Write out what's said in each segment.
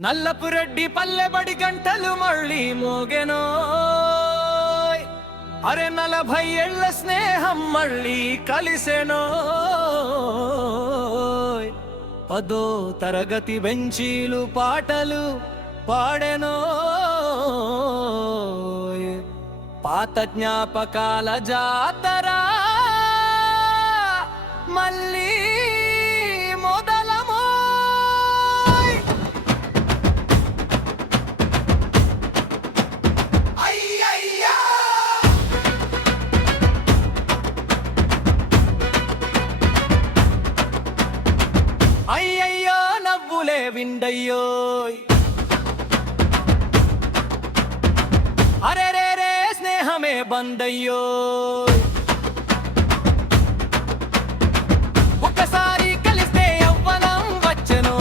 నల్లపురెడ్డి పల్లెబడి గంటలు మళ్ళీ మోగెనో. అరే 40 ఏళ్ల స్నేహం మళ్ళీ కలిసెనో. 10వ తరగతి బెంచీలు పాటలు పాడెనో. పాత జ్ఞాపకాల జాతర మళ్ళీ మొదలమో. అయ్యయ్యో నవ్వులే విండయ్యో. అరే రే రే స్నేహమే బందయ్యో. ఒక్కసారి కలిస్తే యవ్వనం వచ్చెనో.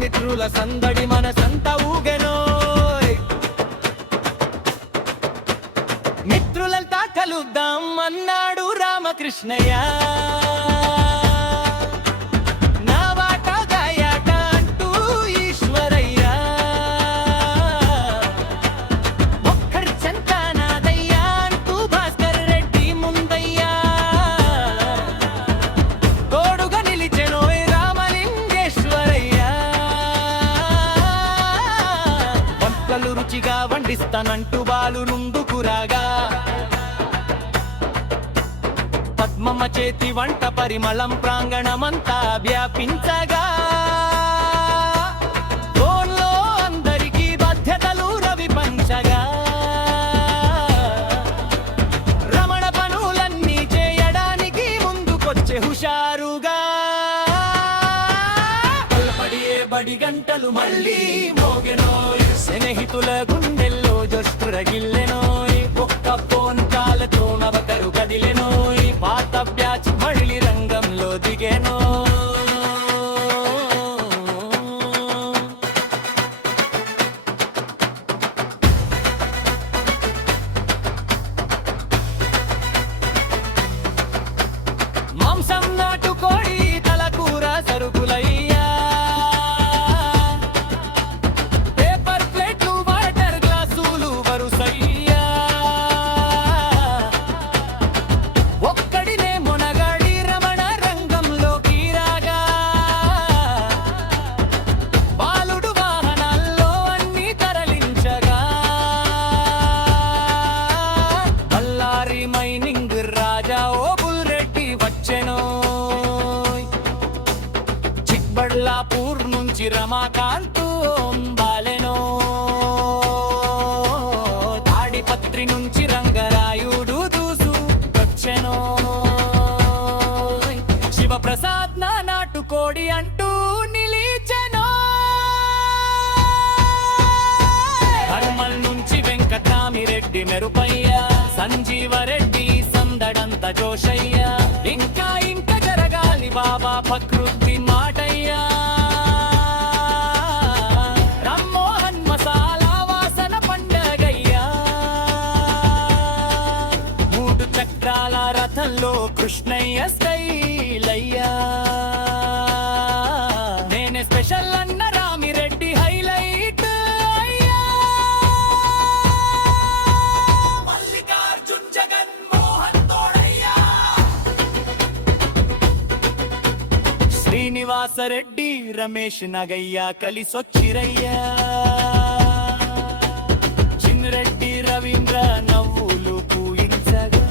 మిత్రుల సందడి మనసంతా ఊగెనో. మిత్రులంతా కలుద్దాం అన్నాడు రామకృష్ణయ్య. రుచిగా వండిస్తానంటూ బాలు నుండుకురాగా పద్మమ్మ చేతి వంట పరిమళం ప్రాంగణమంతా వ్యాపించగా ఫోన్లో అందరికీ బాధ్యతలు రవి పంచగా రమణ పనులన్నీ చేయడానికి ముందుకొచ్చే హుషారుగా పల్లపడియే బడి గంటలు మళ్ళీ మోగెనో. స్నేహితుల గుండెల్లో జొస్టు రగిల్లెనోయ్. ఒక్క ఫోన్ కాలతో నవకరు కదిలెనోయ్. పాత బ్యాచ్ మళ్ళీ రంగంలో దిగెనో. మాంసం నాటుకోడి తలకూర సరుకులయ్యా. మైనింగ్ రాజా ఓ బుల్రెడ్డి వచ్చెనో. చిక్బళ్ళాపూర్ నుంచి రమాకాంత్ బాలెనో. తాడిపత్రి నుంచి రంగరాయుడు దూసు వచ్చెనో. శివప్రసాద్ నా నాటుకోడి అంటూ నిలిచెనో. హనుమల్ నుంచి వెంకట్రామిరెడ్డి మెరుపయ్య. సంజీవరెడ్డి సందడంత జోషయ్య. ఇంకా ఇంకా జరగాలి బాబా ప్రకృతి మాటయ్యా. రామ్మోహన్ మసాలా వాసన పండగయ్యా. 3 చక్రాల రథంలో కృష్ణయ్య స్టైలయ్యా. నేనే స్పెషల్ అన్న రామిరెడ్డి హైలైట్. శ్రీనివాసరెడ్డి రమేష్ నగయ్య కలిసొచ్చిరయ్యా. చిన్రెడ్డి రవీంద్ర నవ్వులు పూయించగా.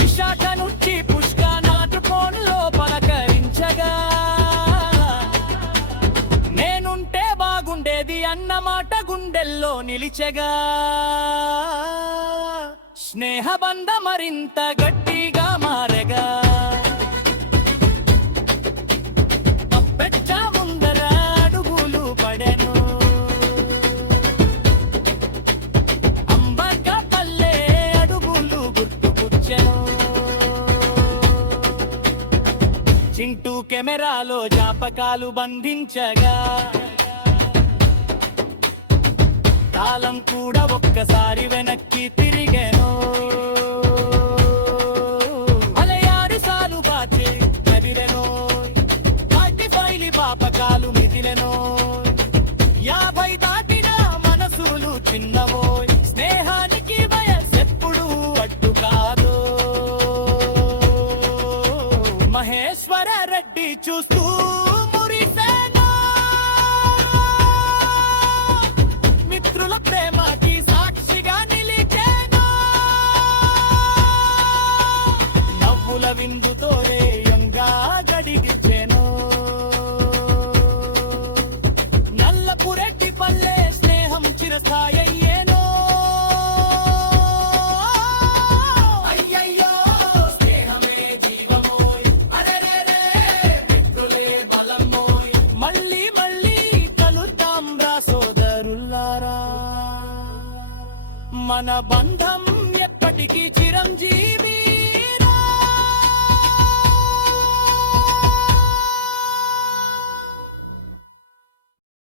విశాఖ నుంచి పుష్క నాటుకోన్లో పలకరించగా. నేనుంటే బాగుండేది అన్నమాట గుండెల్లో నిలిచెగా. స్నేహబంధ మరింత గట్టిగా మారగా. ముందర అడుగులు పడెను. అంబక పల్లె అడుగులు గుర్తుకొచ్చెను. చింటూ కెమెరాలో జ్ఞాపకాలు బంధించగా. కాలం కూడా ఒక్కసారి వెనక్కి తిరిగెను. అలయారు సాలు బాచి కదిరెనో. పాపక బంధాలు మిగిలెనో 50 దాటిన మనసులు చిన్నవోయ్ స్నేహానికి వయసెప్పుడు అడ్డు కాదు మహేశ్వర రెడ్డి చూస్తూ మురిసేనా మిత్రుల ప్రేమకి సాక్షిగా నిలిచేనా నవ్వుల విందుతో రేయంగా గడిగిచ్చెను నల్లపురెడ్డి పల్లె స్నేహం చిరస్థాయయ్యేనో అయ్యయ్యో స్నేహమే జీవమోయ్ అరెరెరే మిత్రులే బలమోయ్ మళ్ళీ మళ్ళీ కలుద్దాం రా సోదరులారా మన బంధం